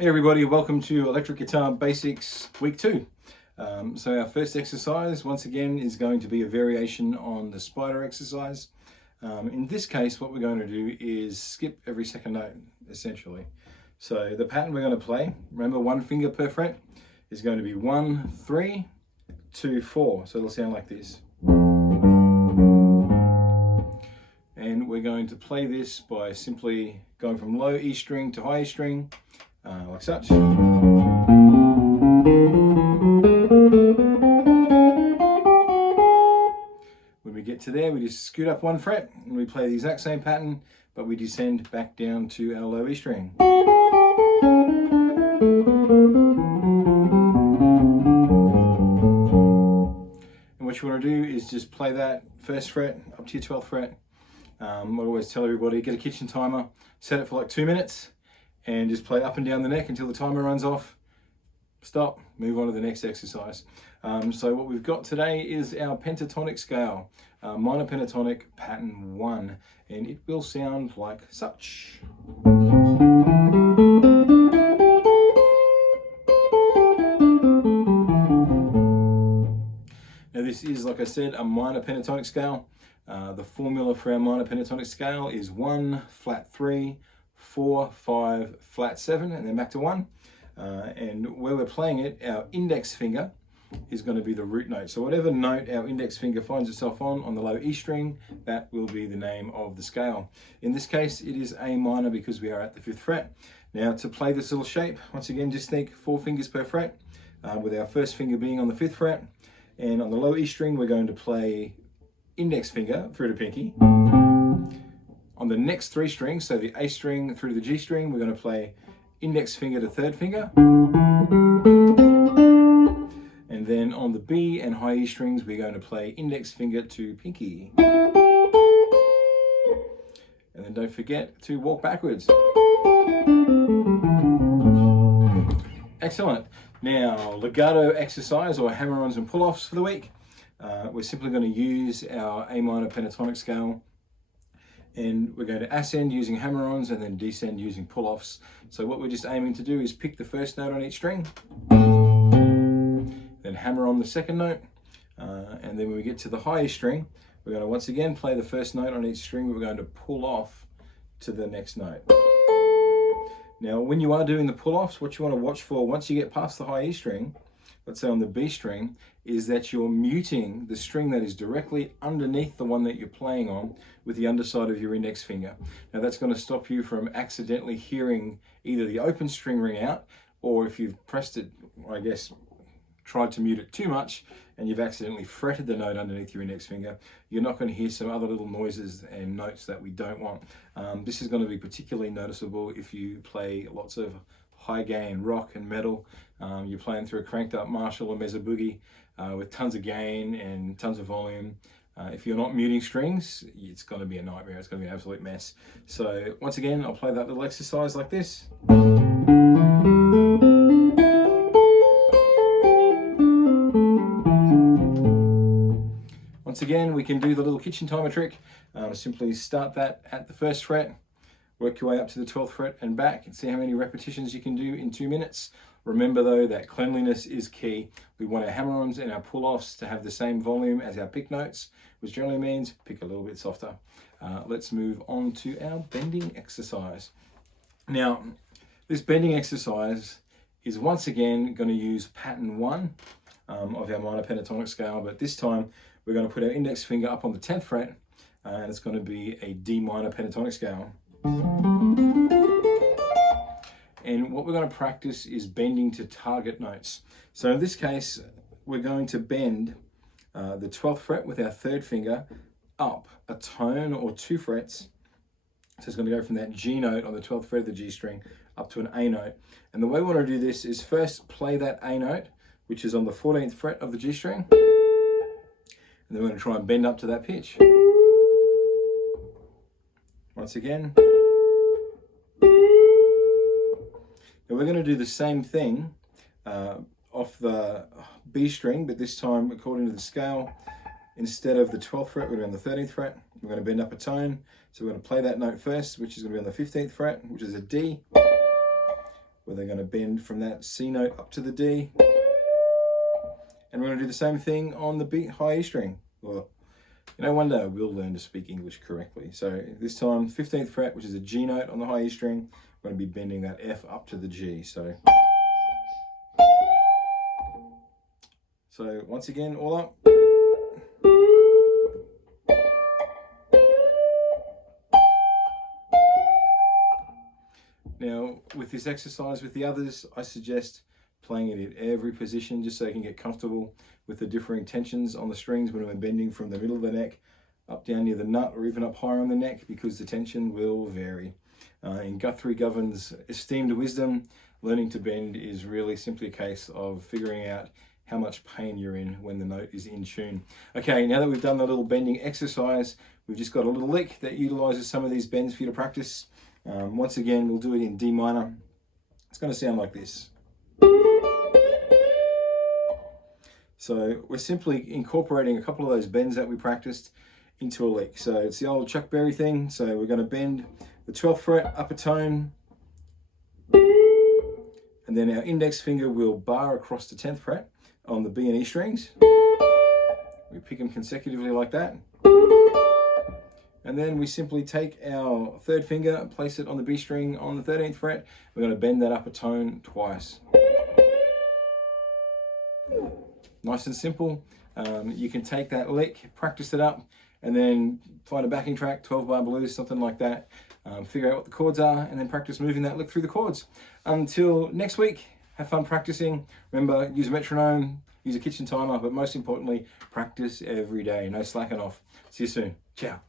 Hey everybody, welcome to Electric Guitar Basics Week 2. So our first exercise, once again, is going to be a variation on the spider exercise. In this case, what we're going to do is skip every second note, essentially. So the pattern we're going to play, remember one finger per fret, is going to be 1, 3, 2, 4. So it'll sound like this. And we're going to play this by simply going from low E string to high E string, like such. When we get to there, we just scoot up one fret and we play the exact same pattern, but we descend back down to our low E string. And what you want to do is just play that first fret up to your 12th fret. I always tell everybody, get a kitchen timer, set it for like 2 minutes, and just play up and down the neck until the timer runs off. Stop, move on to the next exercise. So what we've got today is our pentatonic scale, minor pentatonic pattern 1, and it will sound like such. Now this is, like I said, a minor pentatonic scale. The formula for our minor pentatonic scale is 1, flat 3, 4, 5, flat 7, and then back to 1. And where we're playing it, our index finger is going to be the root note. So whatever note our index finger finds itself on the low E string, that will be the name of the scale. In this case, it is A minor because we are at the 5th fret. Now to play this little shape, once again, just think 4 fingers per fret, with our first finger being on the 5th fret. And on the low E string, we're going to play index finger through to pinky. On the next 3 strings, so the A string through to the G string, we're going to play index finger to 3rd finger. And then on the B and high E strings, we're going to play index finger to pinky. And then don't forget to walk backwards. Excellent. Now, legato exercise or hammer-ons and pull-offs for the week. We're simply going to use our A minor pentatonic scale, and we're going to ascend using hammer-ons and then descend using pull-offs. So what we're just aiming to do is pick the first note on each string, then hammer on the second note, and then when we get to the high E string, we're going to once again play the first note on each string, but we're going to pull off to the next note. Now when you are doing the pull-offs, what you want to watch for once you get past the high E string, let's say on the B string, is that you're muting the string that is directly underneath the one that you're playing on with the underside of your index finger. Now that's going to stop you from accidentally hearing either the open string ring out, or if you've pressed it, I guess, tried to mute it too much and you've accidentally fretted the note underneath your index finger, you're not going to hear some other little noises and notes that we don't want. This is going to be particularly noticeable if you play lots of high gain rock and metal. You're playing through a cranked up Marshall or Mesa Boogie with tons of gain and tons of volume. If you're not muting strings, it's going to be a nightmare. It's going to be an absolute mess. So once again, I'll play that little exercise like this. Once again, we can do the little kitchen timer trick. Simply start that at the 1st fret, work your way up to the 12th fret and back, and see how many repetitions you can do in 2 minutes. Remember though that cleanliness is key. We want our hammer-ons and our pull-offs to have the same volume as our pick notes, which generally means pick a little bit softer. Let's move on to our bending exercise. Now, this bending exercise is once again going to use pattern 1 of our minor pentatonic scale, but this time we're going to put our index finger up on the 10th fret, and it's going to be a D minor pentatonic scale. And what we're going to practice is bending to target notes. So in this case, we're going to bend the 12th fret with our 3rd finger up a tone or 2 frets. So it's going to go from that G note on the 12th fret of the G string up to an A note. And the way we want to do this is first play that A note, which is on the 14th fret of the G string. And then we're going to try and bend up to that pitch. Once again. Now we're going to do the same thing off the B string, but this time, according to the scale, instead of the 12th fret, we're going to be on the 13th fret. We're going to bend up a tone. So we're going to play that note first, which is going to be on the 15th fret, which is a D. where they're going to bend from that C note up to the D. And we're going to do the same thing on the B high E string. Well, you know, one day I will learn to speak English correctly. So this time, 15th fret, which is a G note on the high E string, we're going to be bending that F up to the G. So once again, all up. Now, with this exercise, with the others, I suggest playing it in every position just so you can get comfortable with the differing tensions on the strings when we're bending from the middle of the neck up down near the nut or even up higher on the neck, because the tension will vary. In Guthrie Govern's esteemed wisdom, learning to bend is really simply a case of figuring out how much pain you're in when the note is in tune. Okay, now that we've done the little bending exercise, we've just got a little lick that utilizes some of these bends for you to practice. Once again, we'll do it in D minor. It's going to sound like this. So we're simply incorporating a couple of those bends that we practiced into a lick. So it's the old Chuck Berry thing. So we're going to bend the 12th fret, upper tone, and then our index finger will bar across the 10th fret on the B and E strings. We pick them consecutively like that. And then we simply take our third finger, place it on the B string on the 13th fret. We're going to bend that upper tone twice. Nice and simple. You can take that lick, practice it up, and then find a backing track, 12-bar blues, something like that. Figure out what the chords are, and then practice moving that lick through the chords. Until next week, have fun practicing. Remember, use a metronome, use a kitchen timer, but most importantly, practice every day. No slacking off. See you soon. Ciao.